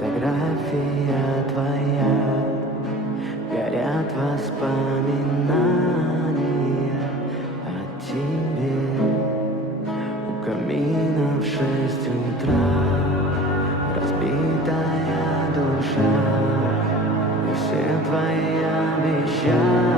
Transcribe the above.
Фотография твоя, горят воспоминания о тебе. У камина в 6 утра разбитая душа, и все твои обещания